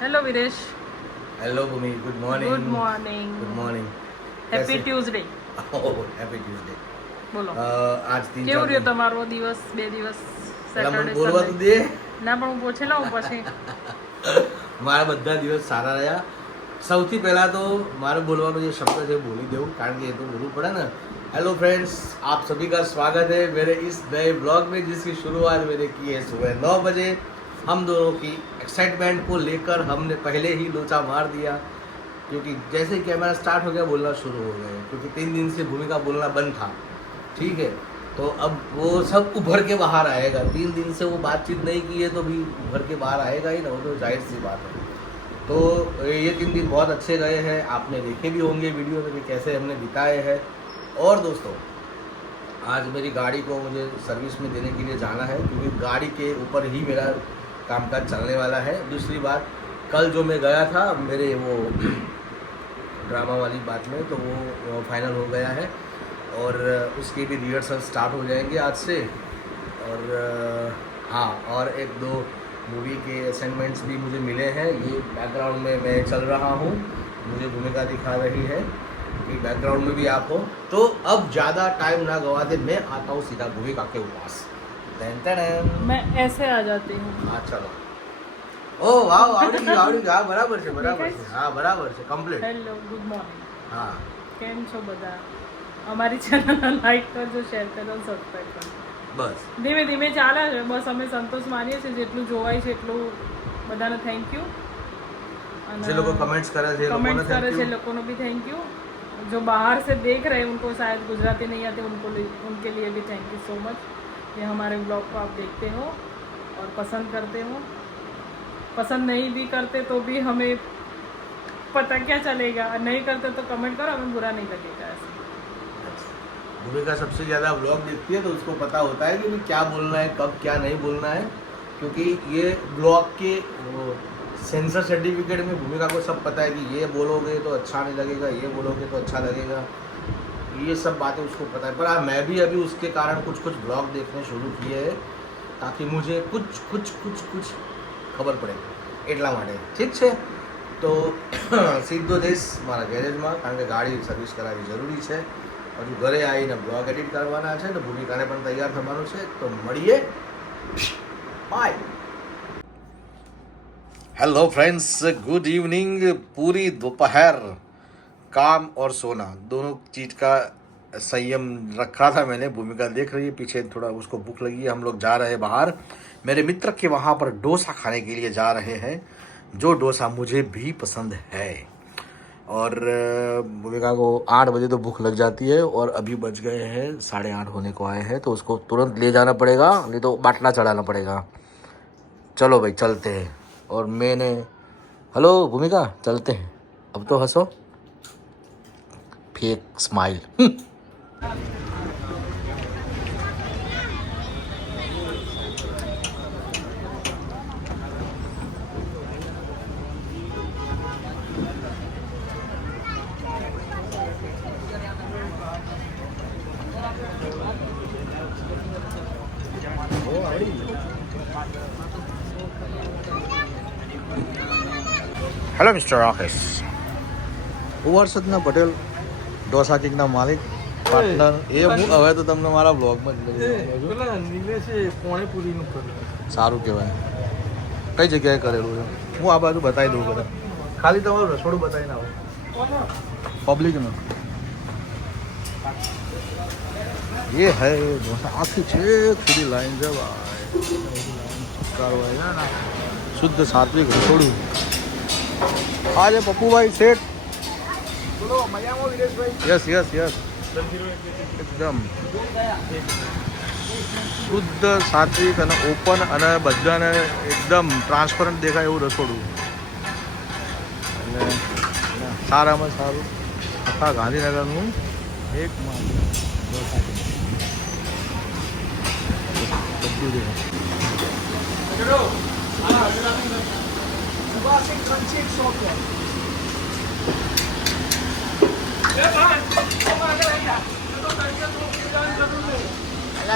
Hello Viresh. Hello Bhumi, good morning. Good morning. Good morning. Happy Tuesday. Happy Tuesday. બોલો આજ 3-4 કેવું રહ્યો दिन તમારો દિવસ? 2 દિવસ પેલા મને સેટરડે બોલવા તો સન્ડે? દે। ના પણ હું પૂછી લઉં પછી। મારા બધા દિવસ સારા રહ્યા। સૌથી પહેલા તો મારે બોલવાનો જે શબ્દ છે બોલી દેવું, કારણ કે એ તો બોलવું પડે ને। हेलो फ्रेंड्स, आप सभी का स्वागत है मेरे इस नए ब्लॉग में, जिसकी शुरुआत मैंने की है सुबह 9 बजे। हम दोनों की एक्साइटमेंट को लेकर हमने पहले ही लोचा मार दिया, क्योंकि जैसे ही कैमरा स्टार्ट हो गया बोलना शुरू हो गए, क्योंकि 3 दिन से भूमिका बोलना बंद था। ठीक है, तो अब वो सब उभर के बाहर आएगा। 3 दिन से वो बातचीत नहीं की है तो भी उभर के बाहर आएगा ही ना, वो तो जाहिर सी बात है। तो ये 3 दिन बहुत अच्छे गए हैं, आपने देखे भी होंगे वीडियो में कि कैसे हमने बिताए हैं। और दोस्तों, आज मेरी गाड़ी को मुझे सर्विस में देने के लिए जाना है, क्योंकि गाड़ी के ऊपर ही मेरा कामकाज चलने वाला है। दूसरी बात, कल जो मैं गया था मेरे वो ड्रामा वाली बात में, तो वो फाइनल हो गया है और उसके भी रिहर्सल स्टार्ट हो जाएंगे आज से। और हाँ, और 1-2 मूवी के असाइनमेंट्स भी मुझे मिले हैं। ये बैकग्राउंड में मैं चल रहा हूँ, मुझे भूमिका दिखा रही है कि बैकग्राउंड में भी आप हो। तो अब ज़्यादा टाइम ना गवाते, मैं आता हूँ सीधा भूमिका के पास। मैं ऐसे आ जाती हूँ। हाँ चलो। ओ वाह, आवड़ी हाँ बराबर છે, બરાબર છે, હા બરાબર છે, કમ્પ્લીટ। Hello, good morning. હા, કેમ છો બધા? અમારી ચેનલને લાઈક કરજો, શેર કરજો, સબસ્ક્રાઈબ કરજો। બસ ધીમે ધીમે ચાલે છે, બસ અમે સંતોષ માનીએ છીએ। જેટલું જોવાય છે એટલું બધાને થેન્ક યુ। જે લોકો કમેન્ટ્સ કરે છે એ લોકોને कमेंट्स करे થેન્ક छे યુ। लोगों भी थैंक यू। जो बाहर से देख रहे हैं उनको शायद गुजराती नहीं आती, उनके लिए भी थैंक यू सो मच कि हमारे ब्लॉग को आप देखते हो और पसंद करते हो। पसंद नहीं भी करते तो भी हमें पता क्या चलेगा, नहीं करते तो कमेंट करो, हमें बुरा नहीं लगेगा ऐसे। भूमिका सबसे ज़्यादा ब्लॉग देखती है, तो उसको पता होता है कि भी क्या बोलना है, कब क्या नहीं बोलना है, क्योंकि ये ब्लॉग के सेंसर सर्टिफिकेट में भूमिका को सब पता है कि ये बोलोगे तो अच्छा नहीं लगेगा, ये बोलोगे तो अच्छा लगेगा, ये सब बातें उसको पता है। पर हाँ, मैं भी अभी उसके कारण कुछ ब्लॉग देखने शुरू किए हैं, ताकि मुझे कुछ खबर પડે એટલા માટે। ઠીક છે, તો સીધો જઈશ મારા ગેરેજમાં, કારણ કે ગાડી સર્વિસ કરાવવી જરૂરી છે। હજુ ઘરે આવીને બ્લોગ એડિટ કરવાના છે, તો ભૂમિકાને પણ તૈયાર થવાનું છે। તો મળીએ, bye. Hello friends, good evening. पूरी दोपहर काम और सोना दोनों चीज़ का संयम रखा था मैंने। भूमिका देख रही है पीछे, थोड़ा उसको भूख लगी है। हम लोग जा रहे हैं बाहर, मेरे मित्र के वहाँ पर डोसा खाने के लिए जा रहे हैं, जो डोसा मुझे भी पसंद है। और भूमिका को 8 बजे तो भूख लग जाती है, और अभी बज गए हैं 8:30 होने को आए हैं, तो उसको तुरंत ले जाना पड़ेगा, नहीं तो बाटला चढ़ाना पड़ेगा। चलो भाई चलते हैं। और मैंने, हेलो भूमिका, चलते हैं। अब तो हंसो, fake smile. Hello mister Rakesh, હું હર્ષદના પટેલ, ડોસા કિંગના માલિક, પાર્ટનર। એ હું હવે તો તમને મારા બ્લોગમાં જ લઈ સારું કહેવાય। કઈ જગ્યાએ કરેલું છે? હું આ બાજુ બતાવી દઉં કરે, ખાલી તમારું રસોડું બતાવીને આવો પબ્લિકનું। ये है डोसा, आखी छेक સુધી લાઈન છે ભાઈ, શુદ્ધ સાત્વિક રસોડું। आज पप्पू भाई सेठ, बोलो मजामा विरेश भाई। यस यस यस, एकदम શુદ્ધ સાત્વિક અને ઓપન, અને બધાને એકદમ ટ્રાન્સપરન્ટ દેખાય એવું રસોડું, અને સારામાં સારું આખા ગાંધીનગરનું એક માત્ર બધું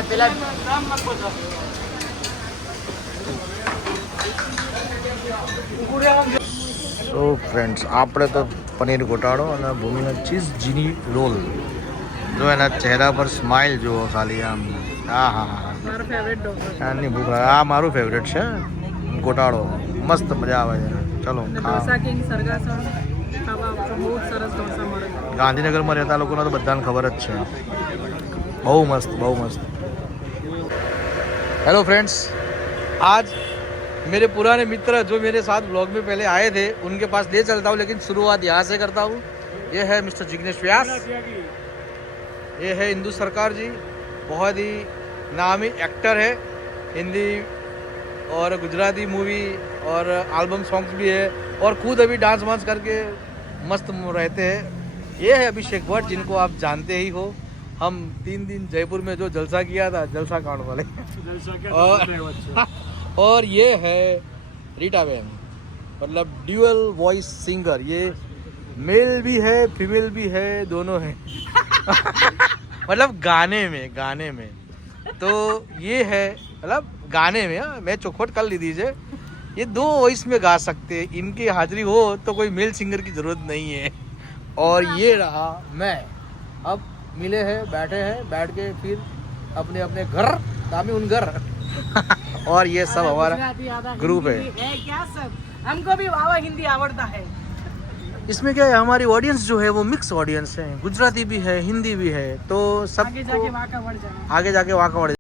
પેલા સો ફ્રેન્ડ્સ આપણે તો પનીર ગોટાળો અને ભૂમિના ચીઝ જીની રોલ જો એના ચહેરા પર સ્માઇલ જુઓ ખાલી આમ હા હા હા મારો ફેવરેટ ઢોસા આની ભૂખ આ મારું ફેવરેટ છે ગોટાળો મસ્ત મજા આવે છે ચલો અને ખા ઢોસા કિંગ સરગાસણ ખાવા આવશો બહુ જ સરસ ઢોસા મળે ગાંધીનગરમાં રહેતા લોકોને તો બધાને ખબર જ છે બહુ મસ્ત બહુ મસ્ત हेलो फ्रेंड्स आज मेरे पुराने मित्र जो मेरे साथ ब्लॉग में पहले आए थे उनके पास ले चलता हूँ लेकिन शुरुआत यहाँ से करता हूँ ये है मिस्टर जिग्नेश व्यास ये है इंदु सरकार जी बहुत ही नामी एक्टर है हिंदी और गुजराती मूवी और एल्बम सॉन्ग्स भी है और खुद अभी डांस वांस करके मस्त रहते हैं ये है अभिषेक भट्ट जिनको आप जानते ही हो हम 3 दिन जयपुर में जो जलसा किया था जलसा कांड वाले और ये है रीटा बहन मतलब ड्यूअल वॉइस सिंगर ये मेल भी है फीमेल भी है दोनों है मतलब गाने में तो ये है मतलब गाने में मैं चौखट कर ली दीजिए ये 2 वॉइस में गा सकते हैं इनकी हाजिरी हो तो कोई मेल सिंगर की जरूरत नहीं है और ये रहा मैं अब मिले हैं बैठे हैं बैठ के फिर अपने अपने घर दामी उन घर और ये सब हमारा ग्रुप है क्या सब हमको भी वावा हिंदी आवड़ता है इसमें क्या है हमारी ऑडियंस जो है वो मिक्स ऑडियंस है गुजराती भी है हिंदी भी है तो सब आगे जाके वहाँ का बढ़ जाना आगे जाके वहाँ का बढ़